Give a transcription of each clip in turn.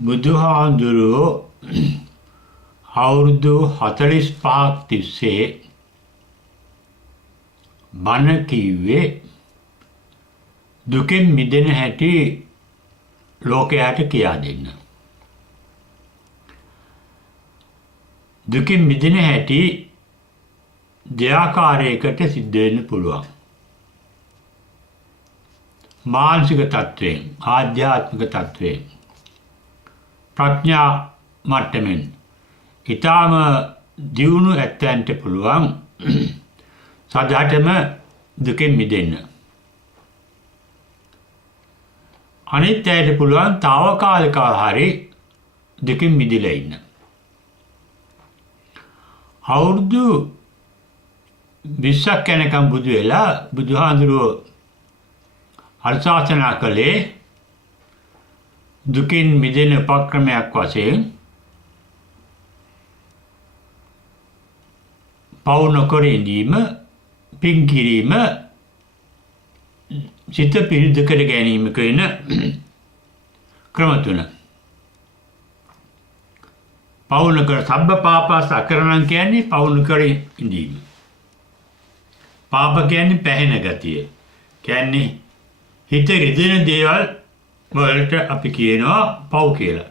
බුදුහාඳුරෝ අවුරුදු 45ක් තිස්සේ බණ කිව්වේ දුකෙන් මිදෙන හැටි ලෝකයට කියා දෙන්න. දුකින් මිදෙන හැටි දෙආකාරයකට සිද්ධ වෙන්න පුළුවන්. මානසික තත්වයෙන්, ආධ්‍යාත්මික තත්වයෙන්, ප්‍රඥා මට්ටමින් ඊටාම දියුණු ඇත්තන්ට පුළුවන් සදාටම දුකෙන් මිදෙන්න. අනිත් අයට පුළුවන් తాවකාලිකව හරි දුකින් මිදලා ඉන්න. අවුරුදු 20ක් යනකම් බුදු වෙලා බුදුහාඳුරෝ අර්ථාසනා කළේ දුකින් මිදෙන උපක්‍රමයක් වශයෙන් පව් නොකර ඉඳීම, පින් කිරීම, සිත පිරිසිදු කර ගැනීම කියන ක්‍රම තුන. පව් නොකර සබ්බ පාපස් අකරණම් කියන්නේ පව් නොකර ඉඳීම. පාප කියන්නේ පැහැෙන ගතිය. කියන්නේ හිත රිදෙන දේවල් වලට අපි කියනවා පව් කියලා.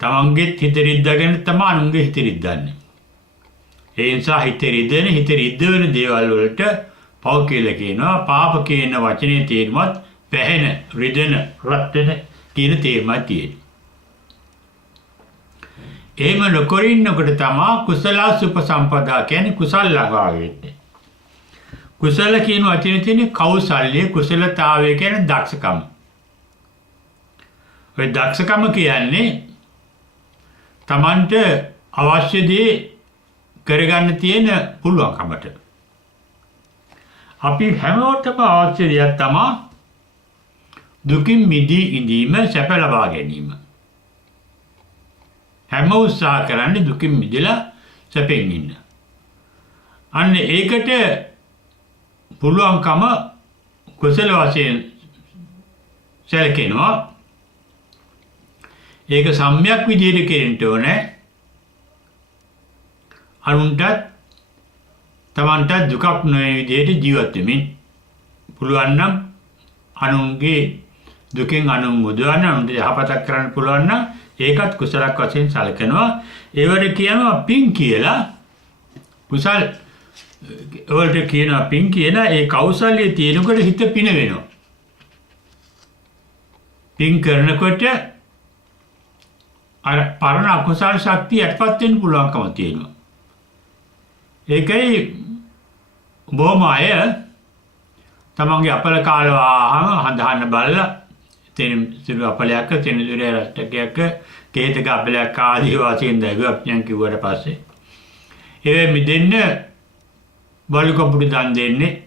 තමන්ගේ හිත රිද්දාගෙන තමයි අනුන්ගේ හිත රිද්දන්නේ. ඒ නිසා හිත රිද්දවෙන දේවල් වලට පව් කියලා කියනවා. පාප කියන වචනේ තේරුමත් පැහැෙන, රිදෙන, රත් වෙන කියන තේරුමක් තියෙනවා. එහෙම නොකර ඉන්නකොට තමයි කුසල සුපසම්පදා කියන්නේ කුසල ළඟා වෙන්නේ. කුසල කියන වචනේ තියෙන කෞසල්‍ය, කුසලතාවය කියන්නේ දක්ෂකම. ඔය දක්ෂකම කියන්නේ තමන්ට අවශ්‍ය දේ කරගන්න තියෙන පුළුවන්කමට. අපි හැමෝටම අවශ්‍ය දෙයක් තමයි දුකින් මිදී ඉඳීම, සැප ලබා ගැනීම. හැම උත්සාහ කරන්නේ දුකින් මිදලා සැපෙන් ඉන්න. අන්න ඒකට පුළුවන්කම කුසල වශයෙන් සැලකෙනවා. ඒක සම්‍යක් විදියට කෙරෙන්න ඕනේ. අනුන්ටත් තමන්ටත් දුකක් නොවන විදියට ජීවත් වෙමින් පුළුවන් නම් අනුන්ගේ දුකෙන් අනුන් මුදවන්න, අනුන්ට යහපතක් කරන්න පුළුවන් නම් ඒකත් කුසලක් වශයෙන් සැලකෙනවා. ඒවට කියනවා පින් කියලා. කුසල් වලට කියනවා පින් කියලා. ඒ කෞසල්‍ය තියෙනකොට හිත පින වෙනවා. පින් කරනකොට අර පරණ අකුසල ශක්තිය යටපත් වෙන්න පුළුවන්කම තියෙනවා. ඒකයි බොහොම අය තමන්ගේ අපල කාලව හඳහන්න බලලා තෙන සිරු අපලයක්, තෙන සිරු රටකයක්, කේතක අපලයක් ආදී වශයෙන් දගප්ඥන් කිව්වට පස්සේ ඒ මිදෙන්න බලු කපුටි දන් දෙන්නේ,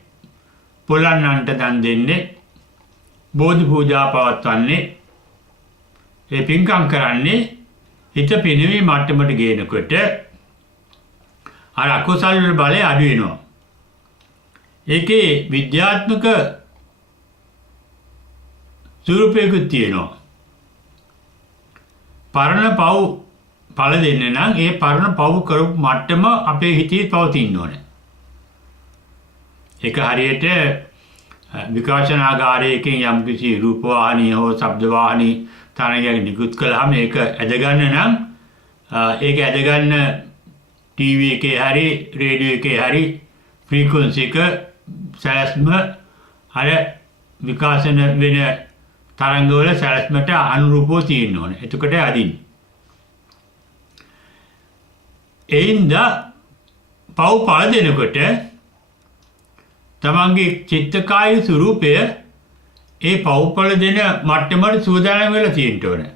පොළන්නන්ට දන් දෙන්නේ, බෝධි පූජා පවත්වන්නේ, ඒ පින්කම් කරන්නේ හිත පිනවීම මට්ටමට ගේනකොට අර අකුසල වල බලය අඩු වෙනවා. ඒකේ විද්‍යාත්මක ස්වරූපයකුත් තියෙනවා. පරණ පව් ඵල දෙන්න නම් ඒ පරණ පව් කරපු මට්ටම අපේ හිතේ පවතින්න ඕනේ. ඒක හරියට විකාශනාගාරයකින් යම්කිසි රූප වාහිනිය හෝ ශබ්ද වාහිනී තරංගයක් නිකුත් කළාම ඒක ඇදගන්න නම් ඒක ඇදගන්න ටීවී එකේ හරි රේඩියෝ එකේ හරි ෆ්‍රීකවන්සි එක සැලැස්ම අර විකාශන වෙන තරංගවල සැලැස්මට අනුරූපව තියෙන්න ඕනේ. එතකොට අදින්න. එයින්ද පව් පාල දෙනකොට තමන්ගේ චිත්තකාය ස්වරූපය ඒ පව්පල දෙන මට්ටමට සූදානම් වෙලා තියෙන්න ඕනේ.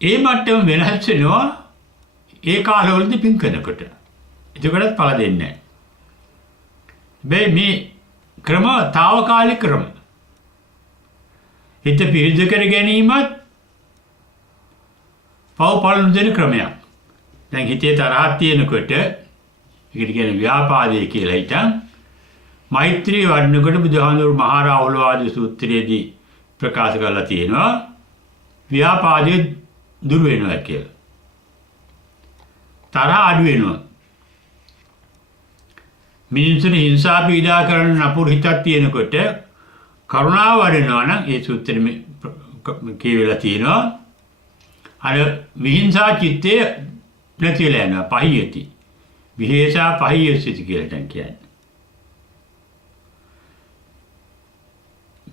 ඒ මට්ටම වෙනස් වෙනවා ඒ කාලවලදී පින් කරනකොට. එතකොටත් ඵල දෙන්නේ නැහැ. මේ ක්‍රම తాවකාලික ක්‍රම. හිත පිරිසිදු කර ගැනීමත් පව්පල දෙන ක්‍රමයක්. දැන් හිතේ තරහක් තියෙනකොට ඒකට කියන්නේ ව්‍යාපාදේ කියලා හිතන් මෛත්‍රී වඩනකොට බුදුහාමුදුරු මහා රාහුලවාදී සූත්‍රයේදී ප්‍රකාශ කරලා තියෙනවා ව්‍යාපාදයේ දුර වෙනවා කියලා. තරහ අඩු වෙනවා. මිනිසුන් හිංසා පීඩා කරන නපුරු හිතක් තියෙනකොට කරුණාව වඩනවා නම් ඒ සූත්‍රෙ කියවිලා තියෙනවා අර විහිංසා චිත්තය නැති වෙලා යනවා පහියති. විහෙසා පහියසිත කියලා දැන් කියන්නේ.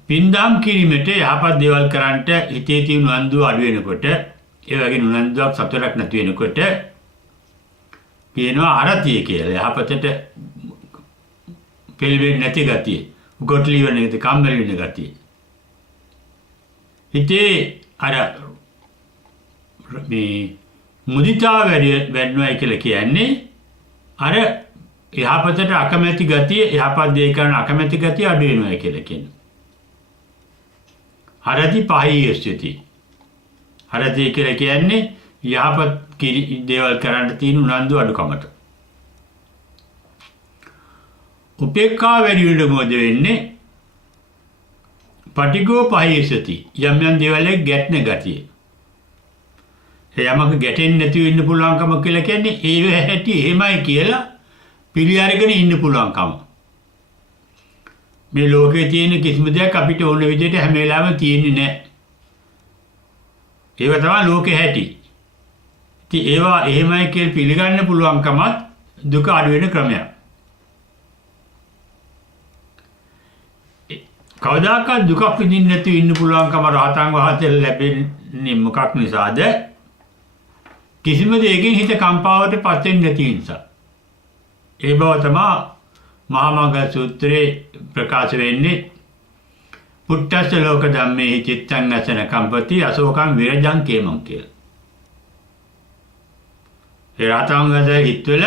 පින්දාම් කිරීමට යහපත් දේවල් කරන්නට හිතේ තියෙන උනන්දුව අඩු වෙනකොට ඒ වගේ උනන්දුවක් සතුටක් නැති වෙනකොට කියනවා අරතිය කියලා. යහපතට පිළිවෙන්නේ නැති ගතිය. උගොට්ලි වෙන එක කම්මැලි වෙන ගතිය. හිතේ අර මේ මුදිතාව වැඩිවයි කියලා කියන්නේ අර යහපතට අකමැති ගතිය යහපත් දේ කරන අකමැති ගතිය අඩු වෙනවා කියලා කියනවා. හරති පහියස්ති. හරති කියලා කියන්නේ යහපත් දේවල් කරන්න තියෙන උනන්දු අඩුකමට. උපේක්ඛා වැඩි වෙන මොකද වෙන්නේ? පටිඝෝ පහියසති. යම් යම් දේවල් ගැටෙන ගතිය. යමක ගැටෙන්නේ නැතිව ඉන්න පුළුවන්කම කියලා කියන්නේ ඒ හැටි එහෙමයි කියලා පිළි අරගෙන ඉන්න පුළුවන්කම. මේ ලෝකේ තියෙන කිසිම දෙයක් අපිට ඕන විදිහට හැම වෙලාවෙම තියෙන්නේ නැහැ. ඒව තමයි ලෝකේ හැටි. ඉතින් ඒවා එහෙමයි කියලා පිළිගන්න පුළුවන්කමත් දුක අඩු වෙන ක්‍රමයක්. කවදාකවත් දුකක් විඳින්න නැතුව ඉන්න පුළුවන්කම රහතන් වහන්සේලා ලැබෙන්නේ මොකක් නිසාද? කිසිම දෙයකින් හිත කම්පාවට පත් වෙන්නේ නැති නිසා. ඒ බව තමයි මහා මංගල සූත්‍රයේ ප්‍රකාශ වෙන්නේ. පුට්ටස්ස ලෝක ධම්මේ චිත්තං නැසන කම්පති අශෝකං විරජං කේමං කියලා. ඒ රහතන් වහන්සේ හිතවල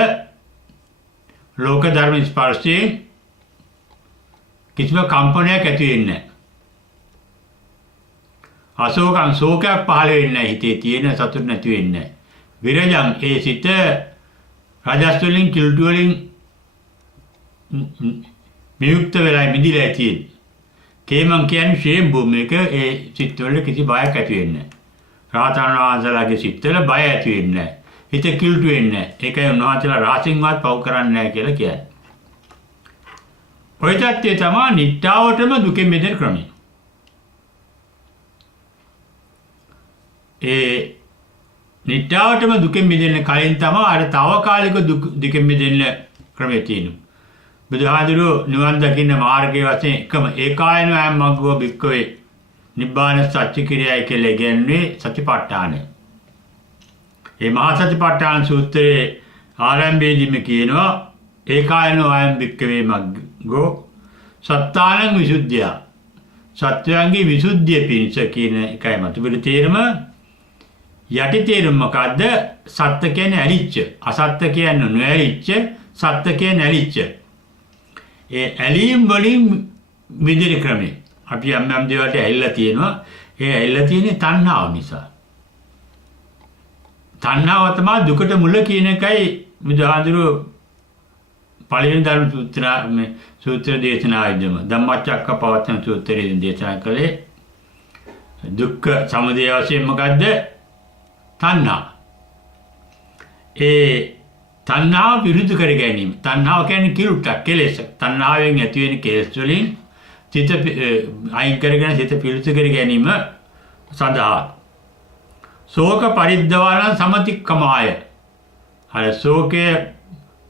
ලෝක ධර්ම ස්පර්ශයෙන් කිසිම කම්පනයක් ඇති වෙන්නේ නැහැ. අශෝකං ශෝකයක් පහළ වෙන්නේ නැහැ. හිතේ තියෙන සතුට නැති වෙන්නේ නැහැ. විරජං ඒ සිත රජස් වලින් කිලුටු වලින් වියුක්ත වෙලා මිදිලා තියෙන්නේ. කේමං කියන්නේ ෂේම් භූමියක ඒ සිත් වල කිසි බයක් ඇති වෙන්නේ නැහැ. රහතන් වහන්සේලාගේ සිත් වල බය ඇති වෙන්නේ නැහැ. හිත කිලුටු වෙන්නේ නැහැ. ඒකයි උන්වහන්සේලා රහසින්වත් පව් කරන්නේ නැහැ කියලා කියන්නේ. ඔය තත්ත්වය තමයි නිට්ටාවටම දුකෙන් මිදෙන ක්‍රමය. ඒ නිට්ටාවටම දුකෙන් මිදෙන්න කලින් තමයි අර తాවකාලික දුකෙන් මිදෙන්න ක්‍රමය තියෙනවා. බුදුහාඳුරෝ නිවන් දකින්න මාර්ගයේ වශයෙන් එකම ඒකායන මග්ගෝ භික්ඛවේ නිබ්බාන සත්‍ය කිරියයි කියලා කියන්නේ සතිපට්ඨානය. මේ මහා සතිපට්ඨාන සූත්‍රයේ ආරම්භයේදීම කියනවා ඒකායන වයම් භික්ඛවේ මග්ගෝ සත්තානං විසුද්ධිය. සත්‍යයන්ගේ විසුද්ධිය පිණිස කියන එකයි මතුපිට තේරම. යටි තේරුම මොකද්ද? සත්‍ය කියන්නේ ඇලිච්ච, අසත්‍ය කියන්නේ නොඇලිච්ච, සත්‍ය කියන්නේ ඇලිච්ච. ඒ ඇලීම් වලින් මිදෙන ක්‍රමය. අපි යම් යම් දේවල්ට ඇලිලා තියෙනවා. ඒ ඇලිලා තියෙන්නේ තණ්හාව නිසා. තණ්හාව තමයි දුකට මුල කියන එකයි බුදුහාඳුරෝ පළවෙනි ධර්ම සූත්‍ර දේශනාවේදීම ධම්මචක්කපවත්තන සූත්‍රයේ දේශනා කළේ දුක්ඛ සමුදය වශයෙන් මොකද්ද? තණ්හා. ඒ තණ්හාව විරුද්ධ කර ගැනීම. තණ්හාව කියන්නේ කිලුටක්, කෙලෙස. තණ්හාවෙන් ඇති වෙන කෙලෙස් වලින් සිත අයින් කරගෙන සිත පිරිසුදු කර ගැනීම සඳහා ශෝක පරිද්දවාන සමතික්කමාය. අර ශෝකයේ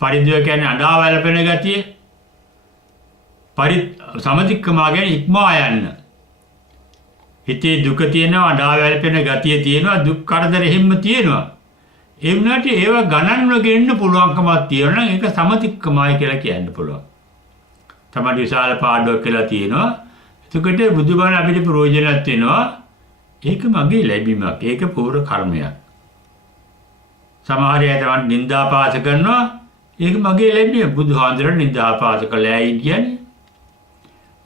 පරිද්දව කියන්නේ අඬා වැළපෙන ගතිය. සමතික්කමා කියන්නේ ඉක්මවා යන්න. හිතේ දුක තියෙනවා, අඬා වැළපෙන ගතිය තියෙනවා, දුක් කරදර හිම්ම තියෙනවා. ඒ වුණාට ඒව ගණන් නොගෙන පුළුවන්කමක් තියෙනවා නම් ඒක සමතික්කමයි කියලා කියන්න පුළුවන්. තමයි විශාල පාඩුවක් කියලා තියෙනවා. එතකොට බුදුබණ අපිට ප්‍රයෝජනවත් වෙනවා. ඒක මගේ ලැබීමක්. ඒක පූර්ව කර්මයක්. සමහර අය තමයි නින්දාපාස කරනවා. ඒක මගේ ලැබීම. බුදුහාඳුරන් නින්දාපාස කළායි කියන්නේ.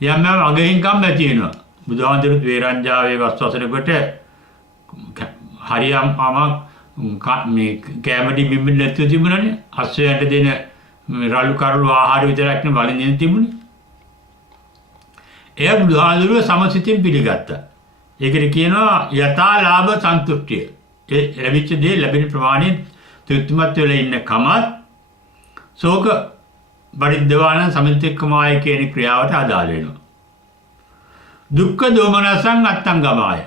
යම් යම් අගහින්කම් ඇති වෙනවා. බුදුහාඳුරුත් වේරංජාවේ වස්වසනකොට හරියම් මේ කැමඩි බිම්බින් නැතුව තිබුණානේ. අස්සයන්ට දෙන රළු කරළු ආහාර විතරක් නේ වලින් දෙන්න තිබුණේ. ඒ බුදුහාඳුරුව සමසිතින් පිළිගත්තා. ඒකට කියනවා යථා ලාභ සන්තුෂ්ටිය. ඒ ලැබිච්ච දේ ලැබෙන ප්‍රමාණය තෘප්තිමත් වෙලා ඉන්න කමත් ශෝක පරිද්දවාන සමිතික්කමාය කියන ක්‍රියාවට අදාළ වෙනවා. දුක්ඛ දෝමනසං අත්තංගමාය.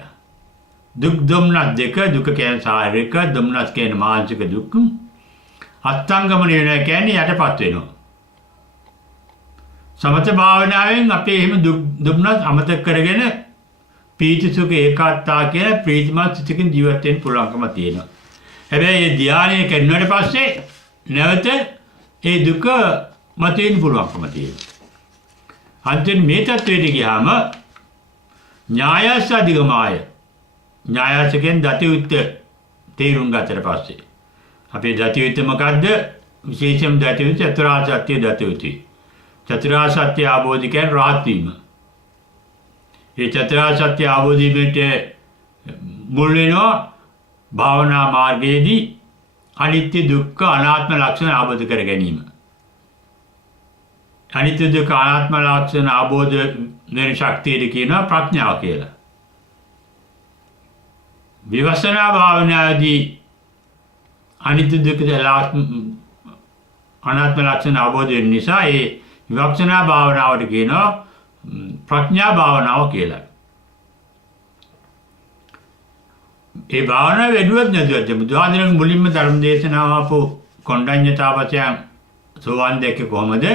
දුක් දොම්නස් දෙක, දුක කියන්නේ ශාරීරික, දොම්නස් කියන්නේ මානසික දුක්. අත්තංගමන වෙනවා කියන්නේ යටපත් වෙනවා. සමථ භාවනාවෙන් අපේ එහෙම දුක් දොම්නස් අමතක කරගෙන පීති සුඛ ඒකාත්තා කියන ප්‍රීතිමත් සිතකින් ජීවත් වෙන්න පුළුවන්කම තියෙනවා. හැබැයි මේ ධානය කරනාට පස්සේ නැවත ඒ දුක මතුවෙන්න පුළුවන්කම තියෙනවා. අන්තිම මේ තත්වයට ගියාම ඥායස්ස අධිගමාය. ඥායසකෙන් දතියුත්ත තේරුම් ගත්තට පස්සේ අපේ දතියුත්ත මොකද්ද? විශේෂම දතියුත්ත චතුරාර්ය සත්‍ය දතියුත්ති. චතුරාර්ය සත්‍ය අවබෝධ කියන්නේ රහත් වීම. ඒ චතුරාර්ය සත්‍ය අවබෝධ වීමට මුල් වෙනවා භාවනා මාර්ගයේදී අනිත්‍ය දුක්ඛ අනාත්ම ලක්ෂණ අවබෝධ කර ගැනීම. අනිත්‍ය දුක්ඛ අනාත්ම ලක්ෂණ අවබෝධ වෙන ශක්තියට කියනවා ප්‍රඥාව කියලා. විපස්සනා භාවනාදී අනිත්‍ය දුක්ඛ අනාත්ම ලක්ෂණ අවබෝධ වෙන නිසා ඒ විපස්සනා භාවනාවට කියනවා ප්‍රඥා භාවනාව කියලා. ඒ භාවනාව වැඩුවත් නැතුවත් බුදුහාමුදුරන් මුලින්ම ධර්ම දේශනාව ආපු කොණ්ඩඤ්ඤතාවචයන් සෝවාන් දැක්කේ කොහොමද?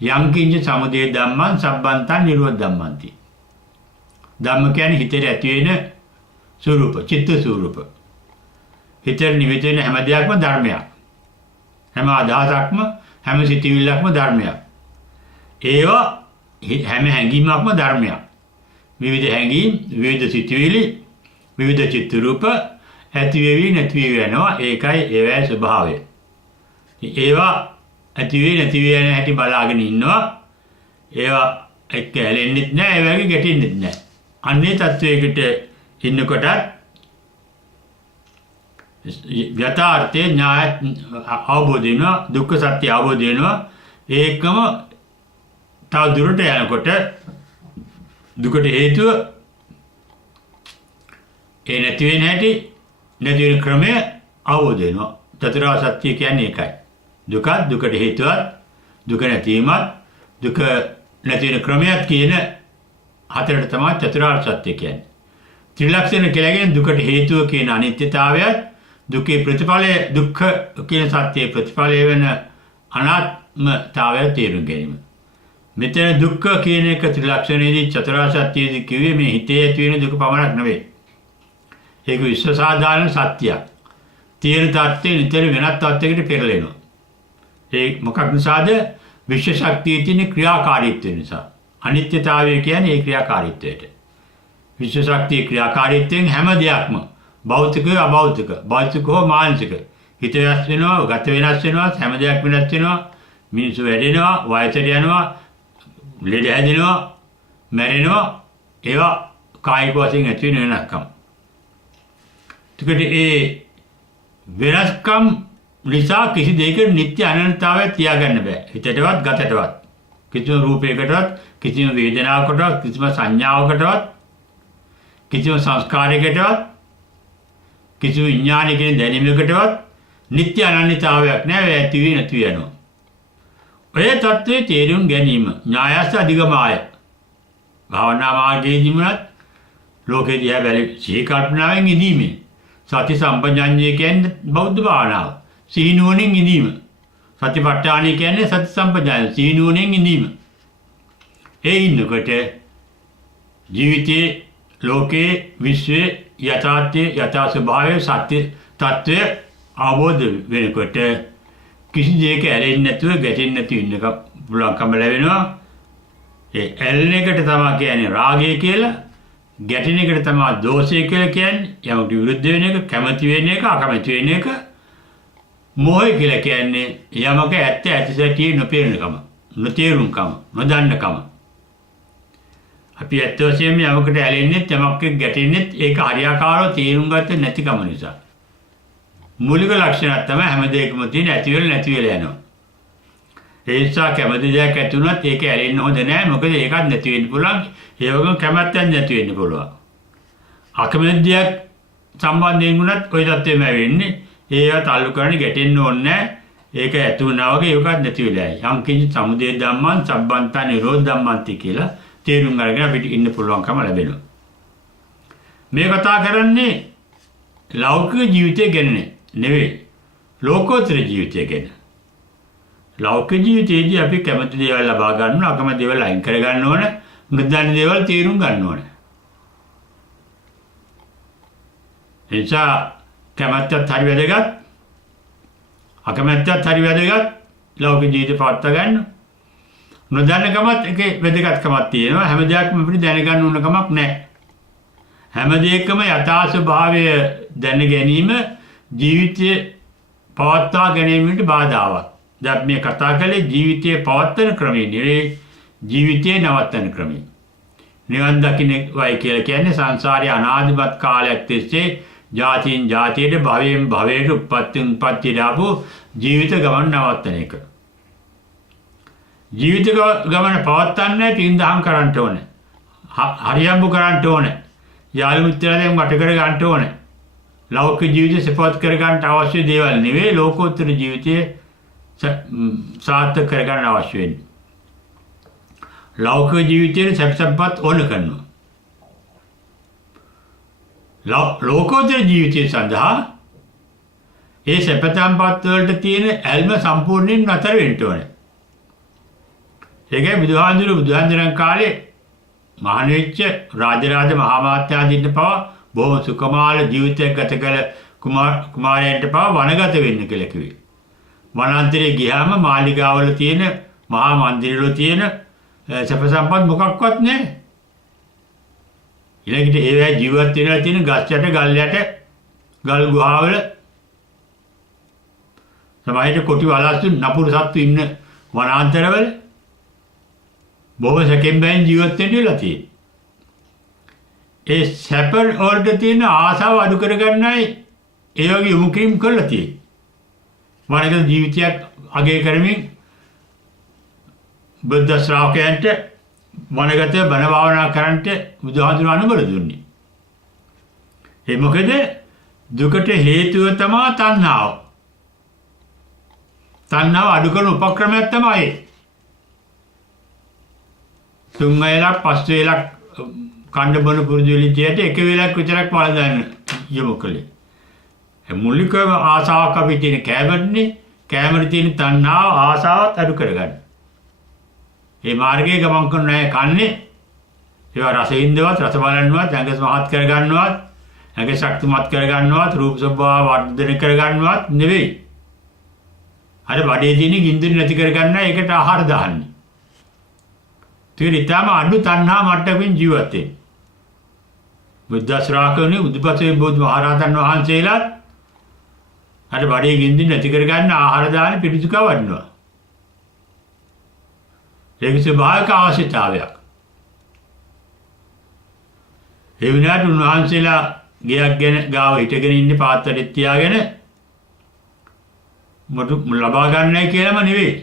යං කිංච සමුදය ධම්මං සම්බන්තං නිරෝධ ධම්මන්ති. ධම්ම කියන්නේ හිතේ ඇති වෙන ස්වરૂප, චිත්ත ස්වરૂප. හිතේ නිවිත වෙන හැම දෙයක්ම ධර්මයක්. හැම අදහසක්ම, හැම සිතිවිල්ලක්ම ධර්මයක්. ඒවා හැම හැඟීමක්ම ධර්මයක්. විවිධ හැඟීම්, විවිධ සිතිවිලි, විවිධ චිත්ත රූප ඇති වෙවි නැති වෙවි යනවා. ඒකයි ඒවැයි ස්වභාවය. ඒවා ඇති වෙවි නැති වෙවි යන හැටි බලාගෙන ඉන්නවා. ඒවා එක්ක ඇලෙන්නෙත් නැහැ, ඒ වගේ ගැටෙන්නෙත් නැහැ. අන්නේ තත්වයකට ඉන්නකොටත් යථාර්ථයේ ඥාය අවබෝධ වෙනවා, දුක්ඛ සත්‍ය අවබෝධ වෙනවා. ඒකම තව දුරට යනකොට දුකට හේතුව ඒ නැති වෙන හැටි, නැති වෙන ක්‍රමය අවබෝධ වෙනවා. චතුරාර්ය සත්‍ය කියන්නේ ඒකයි. දුක, දුකට හේතුවත්, දුක නැතිවීමත්, දුක නැති වෙන ක්‍රමයක් කියන හතරට තමයි චතුරාර්ය සත්‍ය කියන්නේ. ත්‍රිලක්ෂණ කියලා කියන්නේ දුකට හේතුව කියන අනිත්‍යතාවයත්, දුකේ ප්‍රතිඵලය දුක්ඛ කියන සත්‍යයේ ප්‍රතිඵලය වෙන අනාත්මතාවය තේරුම් ගැනීම. මෙතන දුක්ඛ කියන එක ත්‍රිලක්ෂණයේදී චතුරාර්ය සත්‍යයේදී කිව්වේ මේ හිතේ ඇති වෙන දුක පමණක් නෙවෙයි. ඒක විශ්ව සාධාරණ සත්‍යයක්. තියෙන තත්ත්වය නිතර වෙනත් තත්ත්වයකට පෙරලෙනවා. ඒ මොකක් නිසාද? විශ්ව ශක්තියේ තියෙන ක්‍රියාකාරීත්වය නිසා. අනිත්‍යතාවය කියන්නේ ඒ ක්‍රියාකාරීත්වයට. විශ්ව ශක්තියේ ක්‍රියාකාරීත්වයෙන් හැම දෙයක්ම භෞතික අභෞතික, භෞතික හෝ මානසික හිත වෙනස් වෙනවා, ගත වෙනස් වෙනවා, හැම දෙයක් වෙනස් වෙනවා. මිනිස්සු වැඩෙනවා, වයසට යනවා, ලෙඩ හැදෙනවා, මැරෙනවා. ඒවා කායික වශයෙන් ඇති වෙන වෙනස්කම්. ඒකට ඒ වෙනස්කම් නිසා කිසි දෙයක නිත්‍ය අනන්තතාවය තියාගන්න බෑ. හිතටවත් ගතටවත්. කිසිම රූපයකටවත්, කිසිම වේදනාවකටවත්, කිසිම සංඥාවකටවත්, කිසිම සංස්කාරයකටවත්, කිසිම විඥානයකින් දැනීමකටවත් නිත්‍ය අනන්‍යතාවයක් නෑ. ඒ ඇති වී නැති වෙනවා. ඔය තත්ත්වයේ තේරුම් ගැනීම ඥායස්ස අධිගමාය. භාවනා මාර්ගයේදීමත් ලෝකේ දිහා බැලී සිහි කල්පනාවෙන් ඉඳීමේ සති සම්පජාඤ්ඤය කියන්නේ බෞද්ධ භාවනාව. සිහි නුවණින් ඉඳීම. සතිපට්ඨානය කියන්නේ සති සම්පජාඤ්ඤය. සිහි නුවණින් ඉඳීම. ඒ ඉන්නකොට ජීවිතයේ ලෝකේ විශ්වයේ යථාර්ථයේ යථා ස්වභාවයේ සත්‍ය තත්ත්වය අවබෝධ වෙනකොට කිසි දෙයක ඇලෙන්නේ නැතුව ගැටෙන්නේ නැතුව ඉන්න පුළුවන්කම ලැබෙනවා. ඒ ඇලෙන එකට තමයි කියන්නේ රාගය කියලා. ගැටෙන එකට තමයි දෝෂය කියලා කියන්නේ. යමකට විරුද්ධ වෙන එක, කැමැති වෙන එක, අකමැති වෙන එක. මොහය කියලා කියන්නේ යමක ඇත්ත ඇතිසැටි නොපේනකම, නොතේරුම්කම, නොදන්නකම. අපි ඇත්ත වශයෙන්ම යමකට ඇලෙන්නෙත්, යමක් ගැටෙන්නෙත් ඒක හරියාකාරව තේරුම් ගත්තේ නැතිකම නිසා. මූලික ලක්ෂණයක් තමයි හැම දෙයකම තියෙන ඇති වෙලා නැති වෙලා යනවා. ඒ නිසා කැමති දෙයක් ඇති වුණත් ඒක ඇලෙන්න හොඳ නැහැ. මොකද ඒකත් නැති වෙන්න පුළුවන්. ඒ වගේම කැමැත්තක් නැති වෙන්න පුළුවන්. අකමැතියක් සම්බන්ධයෙන් වුණත් ඔය තත්ත්වෙම වෙන්නේ. ඒවත් අල්ලු කරන්නේ ගැටෙන්න ඕනේ නැහැ. ඒක ඇති වුණා වගේ ඒකත් නැති වෙලා යම් කිසි සමුදය ධම්මං සම්බන්තා නිරෝධ ධම්මන්ති කියලා තේරුම් අරගෙන අපිට ඉන්න පුළුවන්කම ලැබෙනවා. මේ කතා කරන්නේ ලෞකික ජීවිතය ගැන නෙවෙයි ලෝකෝත්තර ජීවිතය ගැන. ලෞකික ජීවිතයේදී අපි කැමති දේවල් ලබා ගන්න ඕන, අකමැති දේවල් අයින් කර ගන්න ඕන, නොදන්න දේවල් තේරුම් ගන්න ඕන. එනිසා කැමැත්තත් හරි වැදගත්, අකමැත්තත් හරි වැදගත්. ලෞකික ජීවිතය පවත්වා ගන්න. නොදන්නකමත් එකේ වැදගත්කමක් තියෙනවා. හැම දෙයක්ම අපිට දැනගන්න ඕන කමක් නැහැ. හැම දෙයකම යථා ස්වභාවය දැන ගැනීම ජීවිතය පවත්වා ගැනීමට බාධාවක්. දැන් මේ කතා කළේ ජීවිතයේ පවත්වන ක්‍රමය නෙවෙයි ජීවිතයේ නවත්තන ක්‍රමය. නිවන් දකින්න වයි කියලා කියන්නේ සංසාරයේ අනාදිමත් කාලයක් තිස්සේ ජාතියෙන් ජාතියට භවයෙන් භවයට උප්පත්තියෙන් උප්පත්තියට ආපු ජීවිත ගමන නවත්තන එක. ජීවිත ගමන පවත්වන්නේ පින්දහම් කරන්න ඕනේ. හරියම්බු කරන්න ඕනේ. යාළු මිත්‍රයන්ගෙන් වට කර ගන්න ඕනේ. ලෞකික ජීවිතය සපවත් කර ගන්න අවශ්‍ය දේවල් නෙවෙයි ලෝකෝත්තර ජීවිතයේ සාර්ථක කර ගන්න අවශ්‍ය වෙන්නේ. ලෞකික ජීවිතයේ සැපසම්පත් ඕන කරනවා. ලෝකෝත්තර ජීවිතය සඳහා ඒ සැපසම්පත් වලට තියෙන ඇල්ම සම්පූර්ණයෙන් නතර වෙන්න ඕනේ. ඒකයි බුදුහාඳුරන් කාලේ මහාන වෙච්ච රාජරාජ මහාමාත්‍යාදීන්ට පවා බොහොම සුකමාල ජීවිතයක් ගත කළ කුමාරයන්ට පවා වනගත වෙන්න කියලා කිව්වේ. වනාන්තරයේ ගියාම මාලිගාවල තියෙන මහා මන්දිරවල තියෙන සැප සම්පත් මොකක්වත් නැහැ. ඊළඟට ඒවැ ජීවත් වෙනවා තියෙන ගස් යට ගල් යට ගල් ගුහාවල සමහරට කොටි වලස්සු නපුරු සත්තු ඉන්න වනාන්තරවල බොහොම සැකෙන් බැන් ජීවත් වෙන්න වෙලා තියෙනවා. ඒ සැප වලට තියෙන ආසාව අඩු කරගන්නයි ඒ වගේ යොමු කිරීම කරලා තියෙන්නේ. වනගත ජීවිතයක් අගය කරමින් බුද්ධ ශ්‍රාවකයන්ට වනගත බණ භාවනා කරන්නට බුදුහාමුදුරුවෝ අනුබල දුන්නේ. ඒ මොකද දුකට හේතුව තමයි තණ්හාව. තණ්හාව අඩු කරන උපක්‍රමයක් තමයි. තුන් වේලක් පස් වේලක් කණ්ඩ බොන පුරුදු වෙලිටියට එක වේලක් විතරක් වළඳන්න යොමු කළේ. මූලිකව ආසාවක් අපි තියෙන කැමරනේ කැමරේ තියෙන තණ්හාව ආසාවත් අඩු කරගන්න. මේ මාර්ගයේ ගමන් කරන අය කන්නේ ඒවා රස විඳවත් රස බලන්නවත් ඇඟ මහත් කරගන්නවත් ඇඟ ශක්තිමත් කරගන්නවත් රූප ස්වභාව වර්ධනය කරගන්නවත් නෙවෙයි. අර බඩේ තියෙන ගින්දර නැති කරගන්න ඒකට ආහාර දාන්නේ. ඊටම අඩු තණ්හා මට්ටමින් ජීවත් වෙන්නේ. බුද්ධ ශ්‍රාවකයනි උද්පතේ බුදු මහරහතන් වහන්සේලා අර බඩේ ගින්දර නැති කරගන්න ආහාර දාන පිළිසුක වඩනවා. ඒක ස්වභාවික අවශ්‍යතාවයක්. ඒ විනාට උන්වහන්සේලා ගයක් ගැන ගාව හිටගෙන ඉන්න පාත්‍රෙත් තියාගෙන මොඩු ලබා ගන්නයි කියලාම නෙවෙයි.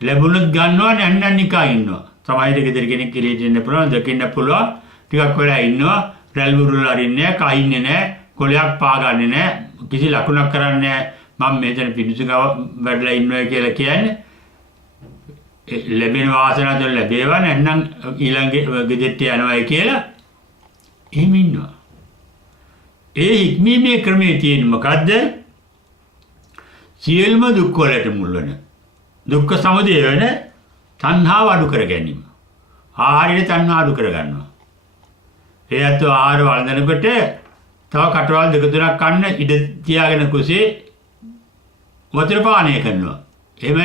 ලැබුණොත් ගන්නවා නැත්නම් නිකන් ඉන්නවා. සමහර ගෙදර කෙනෙක් කියලා ඉන්න පුළුවන්, දකින්න පුළුවන්. ටිකක් වෙලා ඉන්නවා, රැල් බුරුල් අරින්නේ නැහැ, කහින්නේ නැහැ, කොලයක් පාගන්නේ නැහැ, කිසි ලකුණක් කරන්නේ නැහැ. මම මෙතන පිණිසු ගාව වැඩලා ඉන්නවා කියලා කියන්නේ ලැබෙන වාසනාව ලැබේවා නැත්නම් ඊළඟ ගෙදෙට්ට යනවායි කියලා එහෙම ඉන්නවා. ඒ හික්මීමේ ක්‍රමයේ තියෙන මොකද්ද? සියලුම දුක් වලට මුල් වෙන දුක්ඛ සමුදය වෙන තණ්හාව අඩු කර ගැනීම. ආහාරයේ තණ්හා අඩු කර ගන්නවා. ඒ අත ආහාර වළඳනකොට තව කටවල් දෙක තුනක් කන්න ඉඩ තියාගෙන කුසේ වතුර පානය කරනවා. එහෙම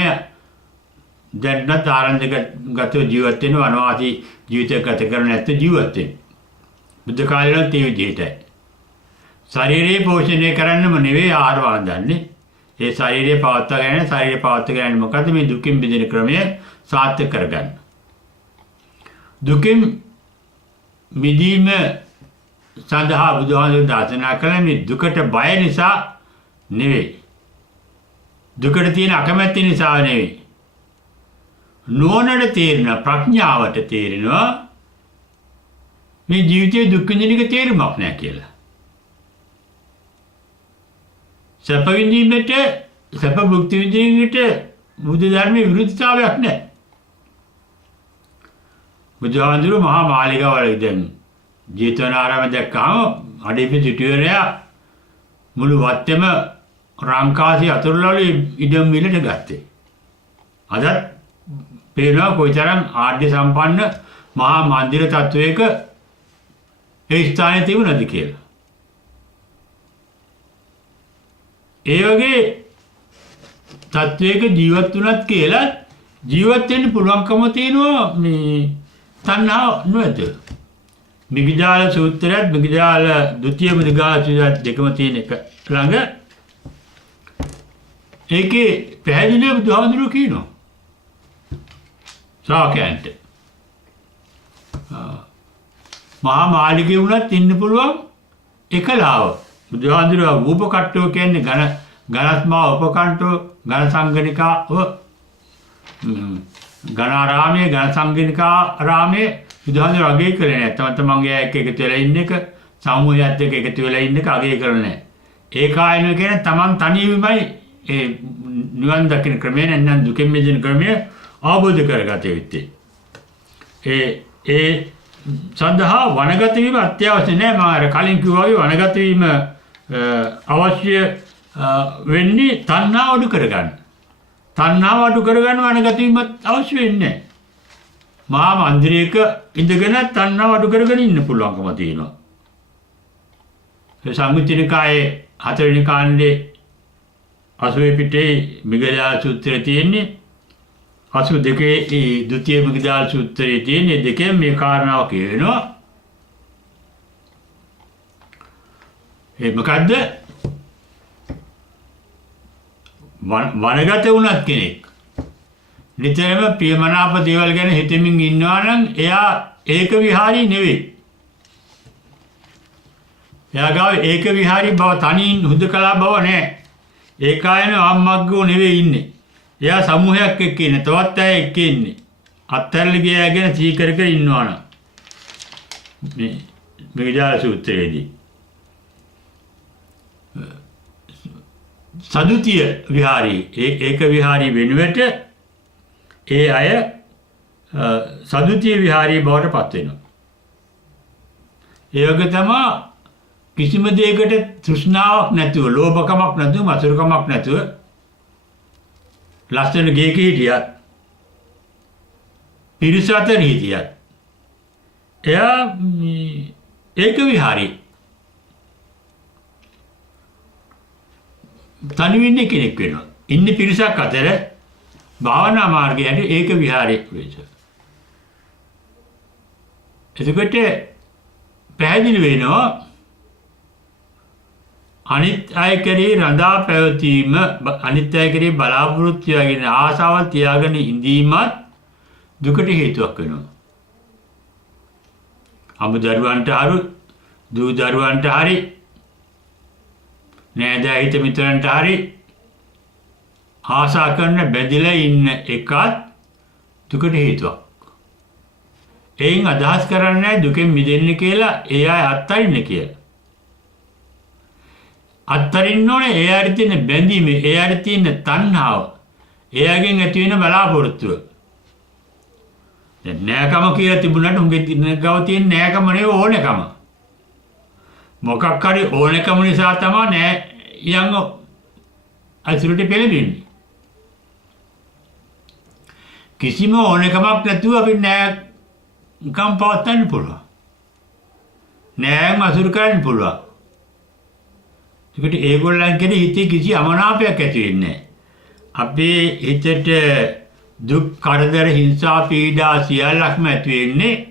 දැන්නත් ආරණ්‍යගතව ජීවත් වෙන වනවාසී ජීවිතයක් ගත කරන නැත්නම් ජීවත් වෙන. බුද්ධ කාලේ තේ විදිහටයි. ශරීරය පෝෂණය කරන්නම නෙවෙයි ආහාර වළඳන්නේ. ඒ ශරීරය පවත්වා ගැනීම ශරීරය පවත්වා ගැනීම මොකද්ද මේ දුකින් මිදෙන ක්‍රමය සාර්ථක කරගන්න. දුකින් මිදීම සඳහා බුදුහාමුදුරුවෝ දේශනා කළ මේ දුකට බය නිසා නෙවෙයි. දුකට තියෙන අකමැත්ත නිසා නෙවෙයි. නුවණට තේරෙන ප්‍රඥාවට තේරෙනවා මේ ජීවිතයේ දුක් විඳින එක තේරුමක් නැහැ කියලා. සැප විඳීමට සැප භුක්ති විඳීමට බුදු ධර්මයේ විරුද්ධතාවයක් නැහැ. බුදුහාමුදුරුවෝ මහා මාලිගාවල දැන් ජේතවනාරාම දැක්කම අඩේපි සිටුවරයා මුළු වත්තේම රාම්කාසී අතුරුලවල ඉඩම් මිලට ගත්තේ. අදත් පේනවා කොයිතරම් ආඩ්‍ය සම්පන්න මහා මන්දිර තත්වයක ඒ ස්ථානයේ තිබුණාද කියලා. ඒ වගේ තත්වයක ජීවත් වුණත් කියලා ජීවත් වෙන්න පුළුවන්කම තියෙනවා මේ තණ්හාව නොඇත. මිගිජාල සූත්‍රයත් මිගිජාල ဒုတိ ය මිගිජාල සූත්‍රයත් දෙකම තියෙන එක ළඟ ඒකේ පැහැදිලිව බුදුහාමුදුරුවෝ කියනවා ශ්‍රාවකයන්ට මහා මාළිගයේ වුණත් ඉන්න පුළුවන් එකලාව. බුදුහාමුදුරුවෝ රූපකට්ටෝ කියන්නේ ගණස්මා උපකණ්ඨෝ ඝන සංගණිකාව ඝනාරාමයේ ඝන සංගණිකාරාමයේ බුදුහාමුදුරුවෝ අගය කළේ නැහැ. තමන්ගේ එක්ක එකතු වෙලා ඉන්න එක සමූහයත් එක්ක එකතු වෙලා ඉන්න එක අගය කරන්නේ නැහැ. ඒකායනය කියන්නේ තමන් තනියමයි ඒ නිවන් දකින්න ක්‍රමය නැත්නම් දුකෙන් මිදෙන ක්‍රමය අවබෝධ කරගත යුත්තේ. ඒ සඳහා වනගත වීම අත්‍යවශ්‍ය නැහැ. මම අර කලින් කිව්වා වගේ වනගත වීම අවශ්‍ය වෙන්නේ තණ්හාව අඩු කරගන්න. තණ්හාව අඩු කරගන්න වනගත වීමත් අවශ්‍ය වෙන්නේ නැහැ. මහා මන්දිරයක ඉඳගෙන තණ්හාව අඩු කරගෙන ඉන්න පුළුවන්කම තියෙනවා. ඒ සංයුත්තිනිකායේ 4 වෙනි කාණ්ඩේ 80 පිටේ මිගදාල සූත්‍රය තියෙන්නේ 82 ද්විතීය මිගදාල සූත්‍රයේ තියෙන්නේ දෙකෙන් මේ කාරණාව කියවෙනවා. ඒ මොකද්ද? වනගත වුණත් කෙනෙක් නිතරම ප්‍රියමනාප දේවල් ගැන හිතමින් ඉන්නවා නම් එයා ඒක විහාරී නෙවෙයි. එයා ගාව ඒක විහාරී බව තනින් හුදකලා බව නැහැ. ඒකායන ආම්මග්ගෝ නෙවෙයි ඉන්නේ. එයා සමූහයක් එක්ක ඉන්නේ. තවත් අය එක්ක ඉන්නේ. අත්හැරලා ගියා ගැන සීකර කර ඉන්නවා නම් මේ මිගදාල සූත්‍රයේදී සදුතිය විහාරී ඒක විහාරී වෙනුවට ඒ අය සදුතිය විහාරී බවට පත් වෙනවා. ඒ වගේ තමයි කිසිම දෙයකට තෘෂ්ණාවක් නැතුව, ලෝභකමක් නැතුව, මසුරුකමක් නැතුව ලස්සන ගේක හිටියත් පිරිස අතර හිටියත් එයා ඒක විහාරී තනි වෙන්නේ කෙනෙක් වෙනවා. ඉන්නේ පිරිසක් අතර භාවනා මාර්ගයට ඒක විහාරයක් වෙයිස. එතකොට පැහැදිලි වෙනවා අනිත් අය කෙරෙහි රඳා පැවතීම, අනිත් අය කෙරෙහි බලාපොරොත්තු තියාගෙන ආසාවල් තියාගෙන ඉඳීමත් දුකට හේතුවක් වෙනවා. අමුදරුවන්ට හරි, දූ දරුවන්ට හරි, නෑදෑ හිත මිත්‍රයන්ට හරි ආසා කරන බැඳිලා ඉන්න එකත් දුකට හේතුවක්. එයින් අදහස් කරන්නේ දුකෙන් මිදෙන්න කියලා ඒ අය අත්හරින්න කියලා. අත්හරින්න ඕනේ ඒ අයට තියෙන බැඳීම, ඒ අයට තියෙන තණ්හාව, ඒ අයගෙන් ඇති වෙන බලාපොරොත්තුව. දැන් නෑකම කියලා තිබුණාට උන්ගේ ගාව තියෙන නෑකම නෙවෙයි ඕනකම. මොකක් හරි ඕනකම නිසා තමයි නෑ යංග අසුරට පෙළඹෙන්නේ. කිසිම ඕනකමක් නැතුව අපි නෑකම් පවත්වන්න පුළුවන්. නෑම අසුර කරන්න පුළුවන්. ඒකට ඒගොල්ලන් කෙරේ හිතේ කිසි අමනාපයක් ඇති වෙන්නේ නෑ. අපේ හිතට දුක්, කරදර, හිංසා, පීඩා සියල්ලක්ම ඇති වෙන්නේ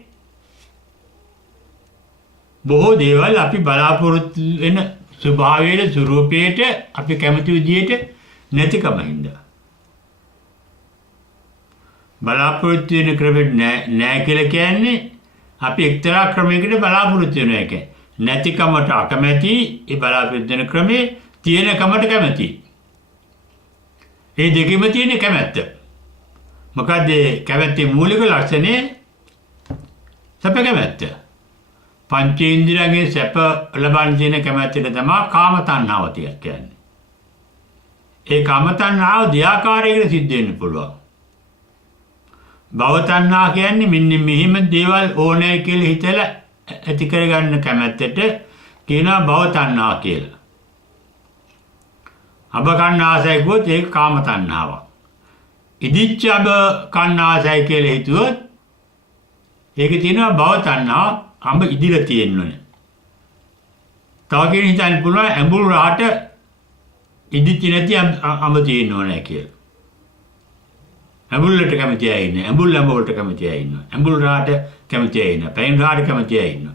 බොහෝ දේවල් අපි බලාපොරොත්තු වෙන ස්වභාවයේ ස්වරූපයට අපි කැමති විදියට නැතිකම හින්දා. බලාපොරොත්තු වෙන ක්‍රමෙට නෑ කියලා කියන්නේ අපි එක්තරා ක්‍රමයකට බලාපොරොත්තු වෙන එක. නැතිකමට අකමැති, ඒ බලාපොරොත්තු වෙන ක්‍රමේ තියෙනකමට කැමති. ඒ දෙකෙම තියෙන කැමැත්ත. මොකද කැමැත්තේ මූලික ලක්ෂණය සැප කැමැත්ත. පංචේන්ද්‍රියන්ගේ සැප ලබන්න තියෙන කැමැත්තට තමයි කාම තණ්හාව කියන්නේ. ඒ කාම තණ්හාව දෙආකාරයකට සිද්ධ වෙන්න පුළුවන්. භව තණ්හා කියන්නේ මෙන්න මෙහිම දේවල් ඕනේ කියලා හිතලා ඇති කරගන්න කැමැත්තට කියනවා භව තණ්හා කියලා. අබ කන්න ආසයි කිව්වොත් ඒක කාම තණ්හාවක්. ඉදිච්ච අබ කන්න ආසයි කියලා හිතුවොත් ඒකේ තියෙනවා භව තණ්හා. අඹ ඉදිලා තියෙන්නේ. තව කෙනෙක් හිතන්න පුළුවන් ඇඹුල් රහට ඉදිච්ච නැති අඹ තියෙන්න ඕනේ කියලා. ඇඹුල්ලට කැමති අය ඉන්නේ. ඇඹුල් අඹ වලට කැමති අය ඉන්නවා. ඇඹුල් රහට කැමති අය ඉන්නවා. පැන් රහට කැමති අය ඉන්නවා.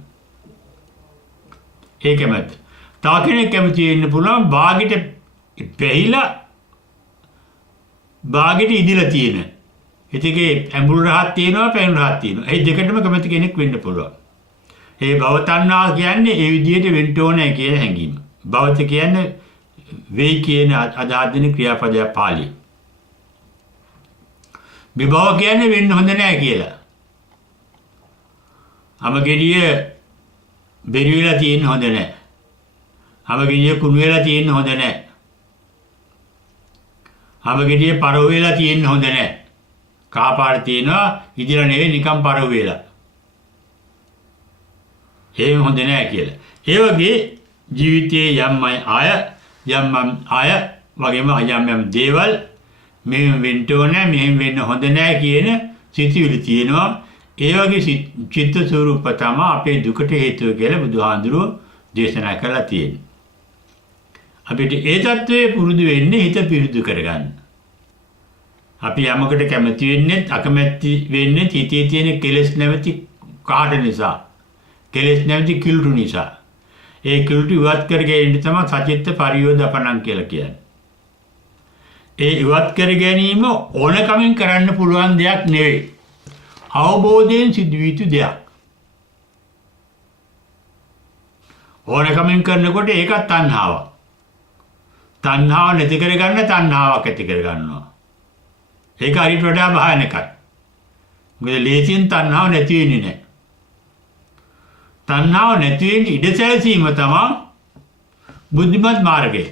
ඒ කැමැත්ත. තව කෙනෙක් කැමති වෙන්න පුළුවන් බාගෙට පැහිලා බාගෙට ඉදිලා තියෙන. ඒකේ ඇඹුල් රහක් තියෙනවා පැන් රහක් තියෙනවා. ඒ දෙකටම කැමති කෙනෙක් වෙන්න පුළුවන්. ඒ භව තණ්හා කියන්නේ ඒ විදිහට වෙන්න ඕනේ කියන හැඟීම. භවත කියන්නේ වෙයි කියන අදහස් දෙන ක්‍රියාපදයක් පාළි. විභව කියන්නේ වෙන්න හොඳ නැහැ කියලා. අමගෙඩිය බෙරි වෙලා තියෙන්න හොඳ නැහැ. අමගෙඩිය කුණු වෙලා තියෙන්න හොඳ නැහැ. අමගෙඩිය පරව වෙලා තියෙන්න හොඳ නැහැ. කහපාට තියෙනවා ඉදිරිය නෙවෙයි නිකන් පරව වෙලා. ඒක හොඳ නැහැ කියලා. ඒ වගේ ජීවිතයේ යම් අය වගේම යම් දේවල් මෙහෙම වෙන්න ඕනේ මෙහෙම වෙන්න හොඳ නැහැ කියන සිතිවිලි තියෙනවා. ඒ වගේ චිත්ත ස්වરૂප තමයි අපේ දුකට හේතුව කියලා බුදුහාඳුරෝ දේශනා කරලා තියෙන්නේ. අපිට ඒ தત્ත්වයේ පුරුදු වෙන්නේ හිත පිරිදු කරගන්න. අපි යමකට කැමති වෙන්නේ අකමැති වෙන්නේ හිතේ තියෙන කෙලෙස් නැමැති කාට නිසා. කෙලෙස් නැමැති කිලුටු නිසා. ඒ කිලුටු ඉවත් කර ගැනීම තමයි සචිත්ත පරියෝධපණං කියලා කියන්නේ. ඒ ඉවත් කර ගැනීම ඕනකමින් කරන්න පුළුවන් දෙයක් නෙවෙයි. අවබෝධයෙන් සිදුවිය යුතු දෙයක්. ඕනකමින් කරනකොට ඒකත් තණ්හාවක්. තණ්හාව නැති කරගන්න තණ්හාවක් ඇති කරගන්නවා. ඒක හරියට වඩා භයානකයි. මොකද ලේසියෙන් තණ්හාව නැති වෙන්නේ නැහැ. තණ්හාව නැති වෙන්න ඉඩ සැලසීම තමයි බුද්ධිමත් මාර්ගය.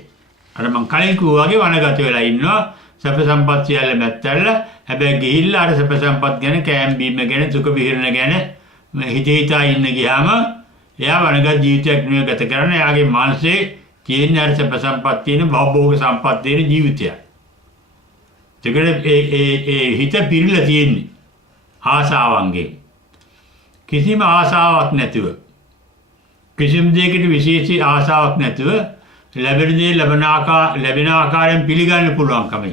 අර මං කලින් කිව්වා වගේ වනගත වෙලා ඉන්නවා සැප සම්පත් සියල්ල මැත්තල්ලා. හැබැයි ගිහිල්ලා අර සැප සම්පත් ගැන කෑම බීම ගැන සුඛ විහරණ ගැන හිතා ඉන්න ගියාම එයා වනගත ජීවිතයක් නෙවෙයි ගත කරන්නේ. එයාගේ මානසිකේ තියෙන අර සැප සම්පත් තියෙන භවභෝග සම්පත් තියෙන ජීවිතයක්. ඒකට ඒ හිත පිරීලා තියෙන්නේ ආසාවන්ගෙන්. කිසිම ආසාවක් නැතුව කිසිම දෙයකට විශේෂ ආසාවක් නැතුව ලැබෙන දේ ලැබෙන ආකාරයෙන් පිළිගන්න පුළුවන්කම.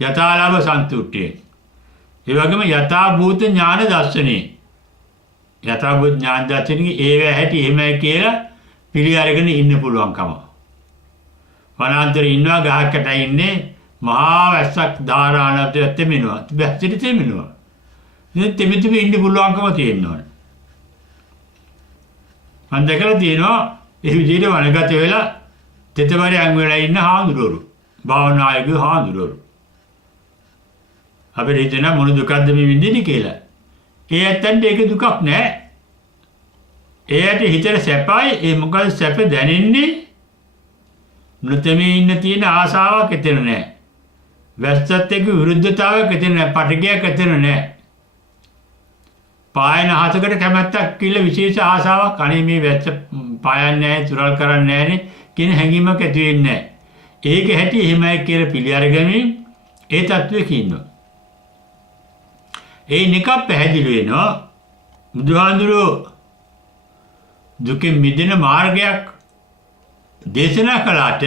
යථාලාභ සන්තුට්ඨිය. ඒ වගේම යථා භූත ඥාන දර්ශනේ. යථා භූත ඥාන දර්ශනේ ඒව ඇහැටි එහෙමයි කියලා පිළි අරගෙන ඉන්න පුළුවන්කම. වනාන්තරේ ඉන්නවා ගහකට ඉන්නේ මහා වැස්සක් ධාරානත් තෙමිනවා. බැස්සිට තෙමිනවා. ඉතින් තෙමිතිවි ඉන්න පුළුවන්කම තියෙනවා. මම දැකලා තියෙනවා ඒ විදිහට වනගත වෙලා තෙතවරයන් වෙලා ඉන්න හාමුදුරුවෝ. භාවනායක හාමුදුරුවෝ. අපිට හිතෙනවා මොන දුකක්ද මේ විඳින්නේ කියලා. ඒ ඇත්තන්ට ඒක දුකක් නෑ. එයාට හිතේ සැපයි. ඒ මොකද සැප දැනෙන්නේ නොතෙමේ ඉන්න තියෙන ආසාවක් එතන නෑ. වැස්සත් එක්ක විරුද්ධතාවයක් එතන නෑ. පටිගයක් එතන නෑ. පායන හතකට කැමැත්තක් කියලා විශේෂ ආසාවක් අනේ මේ වැස්ස පායන්නේ නැහැ තුරල් කරන්නේ නැහනේ කියන හැඟීමක් ඇති වෙන්නේ නැහැ. ඒක හැටි එහෙමයි කියලා පිළි අරගෙන ඒ தત્ත්වෙක ඉන්නවා. ඒ නිකක් පැහැදිලි වෙනවා බුදුහාඳුරෝ දුකෙන් මිදෙන මාර්ගයක් දේශනා කළාට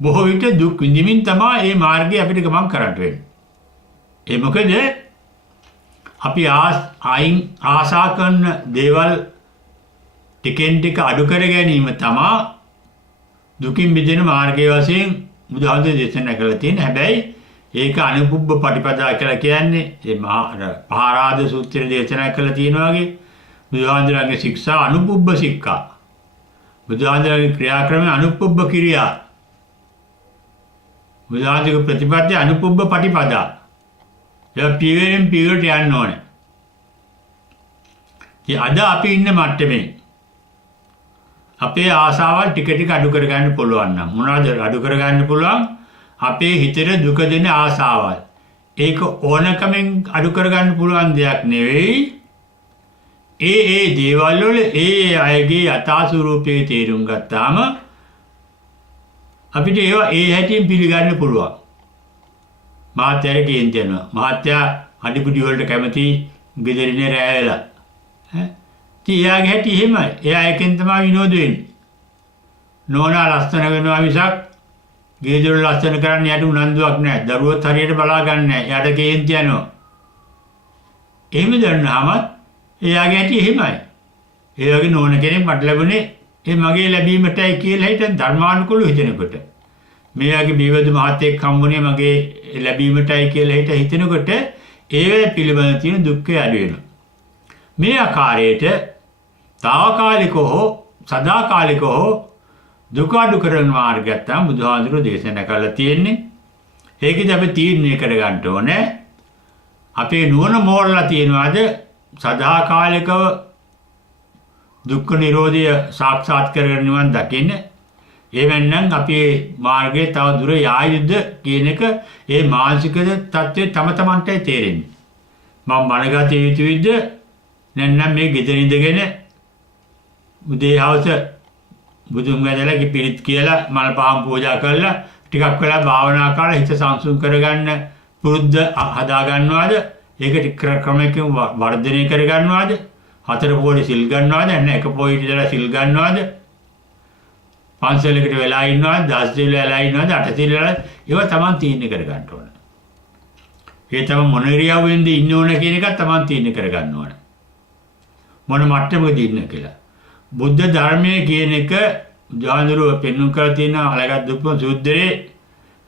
බොහෝ විට දුක් විඳින්මින් තමයි මේ මාර්ගය අපිට ගමන් කරන්න වෙන්නේ. ඒ මොකද අපි ආසා කරන දේවල් ටිකෙන් ටික අඩු කර ගැනීම තමයි දුකින් මිදෙන මාර්ගය වශයෙන් බුදුහාමුදුරේ දේශනා කළා තියෙන. හැබැයි ඒක අනුපුබ්බ පටිපදා කියලා කියන්නේ මේ පහාරාද සූත්‍රයේ දේශනා කළා තියෙනවා වගේ බුදුහාමුදුරගේ ශික්ෂා අනුපුබ්බ ශික්ෂා. බුදුහාමුදුරගේ ක්‍රියාක්‍රම අනුපුබ්බ ක්‍රියා. බුදුහාමුදුරගේ ප්‍රතිපත්ති අනුපුබ්බ පටිපදා. ඒ පියවරෙන් පියවරට යන්න ඕනේ. ඉතින් අද අපි ඉන්න මට්ටමේ අපේ ආසාවල් ටික ටික අඩු කරගන්න පුළුවන් නම් මොනවද අඩු කරගන්න පුළුවන්? අපේ හිතේ දුක දෙන ආසාවල්. ඒක ඕනකමෙන් අඩු කරගන්න පුළුවන් දෙයක් නෙවෙයි. ඒ දේවල් වල ඒ අයගේ යථා ස්වරූපයේ තේරුම් ගත්තාම අපිට ඒවා ඒ හැටියෙන් පිළිගන්න පුළුවන්. මහත්යර කේන්ති යනවා. මහත්යා අඩිපුඩි වලට කැමති ගෙදරිනේ රැය වෙලා. එයාගේ හැටි එහෙමයි. එයා එකෙන් තමයි විනෝද වෙන්නේ. නෝනා ලස්සන වෙනවා මිසක් ගෙදර ලස්සන කරන්න යට උනන්දුවක් නැහැ. දරුවොත් හරියට බලා ගන්න නැහැ. එයාට කේන්ති යනවා. එහෙම දන්නාම එයාගේ හැටි එහෙමයි. ඒ වගේ නෝන කෙනෙක් මට ලැබුණේ ඒ මගේ ලැබීමටයි කියලා හිතන ධර්මානුකූලව හිතනකොට. මේ වගේ බීවදු මහත්යෙක් හම්බුනේ මගේ ලැබීමටයි කියලා හිතනකොට ඒ පිළිබඳ තියෙන දුක්ඛය අඩු වෙනවා. මේ ආකාරයට తాවකාලිකව හෝ සදාකාලිකව හෝ දුක අඩු කරන මාර්ගයක් තමයි බුදුහාඳුරෝ දේශනා කරලා තියෙන්නේ. ඒකද අපි තීරණය කරගන්න ඕනේ. අපේ නුවණ මෝරලා තියනවාද සදාකාලිකව දුක්ඛ නිරෝධය සාක්ෂාත් කරගෙන නිවන් දකින්න. එවැන්නම් අපේ මාර්ගයේ තව දුර යා යුද්ධ කියන එක ඒ මානසික தත්ත්වය තම තමන්ටයි තේරෙන්නේ. මම මනගත යුතුයිද නැත්නම් මේ ගෙදර ඉඳගෙන උදේ හවස බුදුන් වැඳලා පිරිත් කියලා මල් පහන් පූජා කරලා ටිකක් වෙලා භාවනා කරලා හිත සංසුන් කරගන්න පුරුද්ද හදා ගන්නවාද? ඒක ටික ක්‍රමයකින් වර්ධනය කර ගන්නවාද? 4 පොඩි සිල් ගන්නවාද? නැත්නම් එක පොඩි ඉඳලා සිල් ගන්නවාද? පන්සලකට වෙලා ඉන්නවාද? 10 සිල් වෙලා ඉන්නවාද? 8 සිල් වෙලා ඒවා Taman තීරණය කර ගන්න ඕන. ඒ තමයි මොන ඉරියව්වෙන්ද ඉන්න ඕන කියන එක Taman තීරණය කර ගන්න ඕන. මොන මට්ටමකද ඉන්න කියලා. බුද්ධ ධර්මයේ කියන එක ජානරුව පෙන්වන්න කරලා තියෙන අලගත් දුක්ඛ සූත්‍රයේ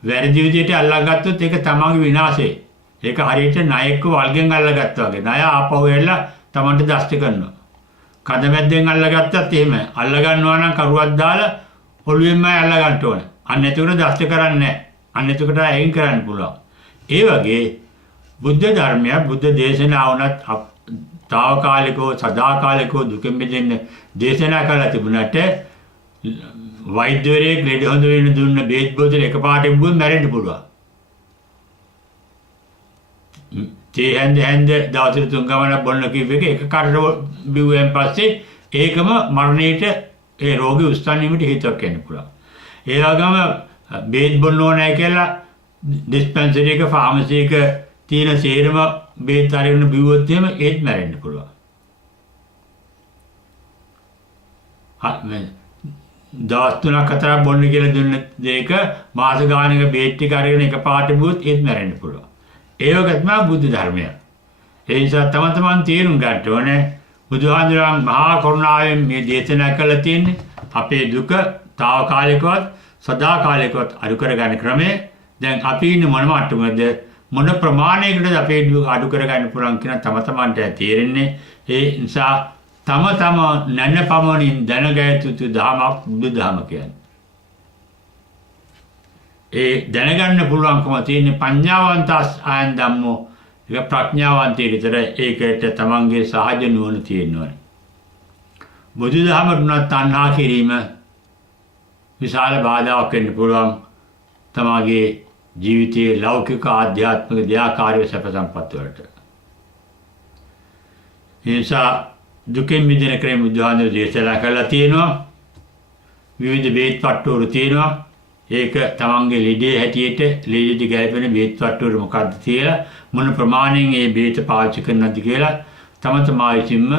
වැරදි විදිහට අල්ලාගත්තොත් ඒක තමන්ගේ විනාශේ. ඒක හරියට ණයෙක්ව වල්ගෙන් අල්ලාගත්තා වගේ. ණය ආපහු එල්ලා තමන්ට දෂ්ට කරනවා. කඳමැද්දෙන් අල්ලාගත්තත් එහෙම. අල්ලා ගන්නවා නම් කරුවක් දාලා ඔළුවෙන්මයි අල්ලා ගන්න ඕන. අන්න එතකොට දෂ්ට කරන්නේ නැහැ. අන්න එතකොට අයින් කරන්න පුළුවන්. ඒ වගේ බුද්ධ ධර්මය බුද්ධ දේශනාවනත් తాවකාලිකව සදාකාලිකව දුකෙන් මිදෙන්න දේශනා කරලා තිබුණාට වෛද්‍යවරයෙක් ලෙඩ හොඳ වෙන දුන්න බේත් බෝතල එකපාරට බුවොත් මැරෙන්න පුළුවන්. තේ හැන්ද දවසට 3 ගමනක් බොන්න කිව්ව එක කරට බිව්වෙන් පස්සේ ඒකම මරණයට ඒ රෝගී උස්සන්නීමට හේතුවක් වෙන්න පුළුවන්. ඒ වගේම බේත් බොන්න ඕනයි කියලා ඩිස්පෙන්සරි එක ෆාමසි එක තියෙන සේරම බේත් අරගෙන බිව්වොත් එහෙම ඒත් මැරෙන්න පුළුවන්. දවස් 3-4 බොන්න කියලා දුන්න දෙයක මාස ගානක බේත් ටික අරගෙන එකපාරට බිව්වොත් ඒත් මැරෙන්න පුළුවන්. ඒ වගේ තමයි බුද්ධ ධර්මය. ඒ නිසා තමන් තේරුම් ගන්න ඕනේ බුදුහාමුදුරන් මහා කරුණාවෙන් මේ දේශනා කළා තියෙන්නේ අපේ දුක తాවකාලිකවත් සදාකාලිකවත් අඩු කරගන්න ක්‍රමය. දැන් අපි ඉන්නේ මොන මට්ටමකද මොන ප්‍රමාණයකටද අපේ දුක අඩු කරගන්න පුළුවන් කියන තමන්ට තේරෙන්නේ. ඒ නිසා තම නැනපමණින් දැනගත යුතු ධර්මයක් බුදු දහම කියන්නේ. ඒ දැනගන්න පුළුවන්කම තියෙන පඤ්ඤාවන්ත ආයන් ධම්මෝ ඒක ප්‍රඥාවන්තයෙ විතර ඒකට තමන්ගේ සහජ නුවණ තියෙනවා. බුදු දහම දුන්නත් තණ්හා කිරීම විශාල බාධාවක් වෙන්න පුළුවන් තමගේ ජීවිතයේ ලෞකික ආධ්‍යාත්මික දෙආකාරයේ සැප සම්පත් වලට. ඒ නිසා දුකෙන් මිදෙන ක්‍රම බුදුහාමුදුරේ දේශනා කරලා තියෙනවා. විවිධ බේත් පට්ටෝරු තියෙනවා. ඒක තමන්ගේ ලෙඩේ හැටියට ලෙඩට ගැලපෙන බේත් පට්ටෝරු මොකක්ද කියලා මොන ප්‍රමාණයෙන් ඒ බේත පාවිච්චි කරනවද කියලා තමා විසින්ම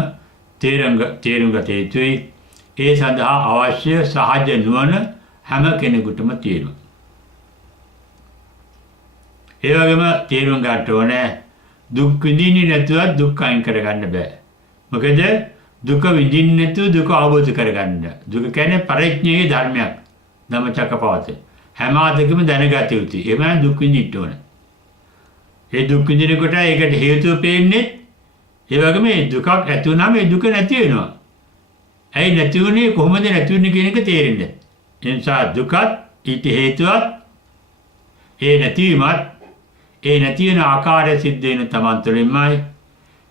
තේරුම් ගත යුතුයි. ඒ සඳහා අවශ්‍ය සහජ නුවණ හැම කෙනෙකුටම තියෙනවා. ඒ වගේම තේරුම් ගන්න ඕනේ දුක් විඳින්නේ නැතුව දුක් අයින් කරගන්න බෑ. මොකද දුක විඳින්නේ නැතුව දුක අවබෝධ කරගන්න. දුක කියන්නේ පරිඥායේ ධර්මයක්. ධම්මචක්කපවත්තේ. හැම ආතකෙම දැනගත යුතුයි. එහෙම දුක් විඳින්න ඕනේ. ඒ දුක් විඳිනකොට ඒකට හේතුව පේන්නේ ඒ වගේම මේ දුකක් ඇති වුණාම මේ දුක නැති වෙනවා. ඇයි නැති වුනේ කොහොමද නැති වෙන්නේ කියන එක තේරෙන්නේ. ඒ නිසා දුකත් ඊට හේතුවත් ඒ නැතිවීමත් ඒ නැති වෙන ආකාරය සිද්ධ වෙන තමන් තුළින්මයි.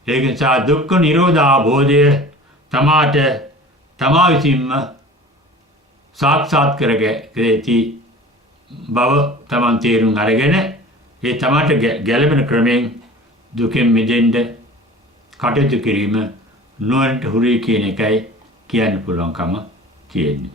ඒක නිසා දුක්ඛ නිරෝධ අවබෝධය තමා විසින්ම සාක්ෂාත් කරගැති බව තමන් තේරුම් අරගෙන ඒ තමාට ගැළපෙන ක්‍රමයෙන් දුකෙන් මිදෙන්න කටයුතු කිරීම නුවණට හුරුයි කියන එකයි කියන්න පුළුවන්කම තියෙන්නේ.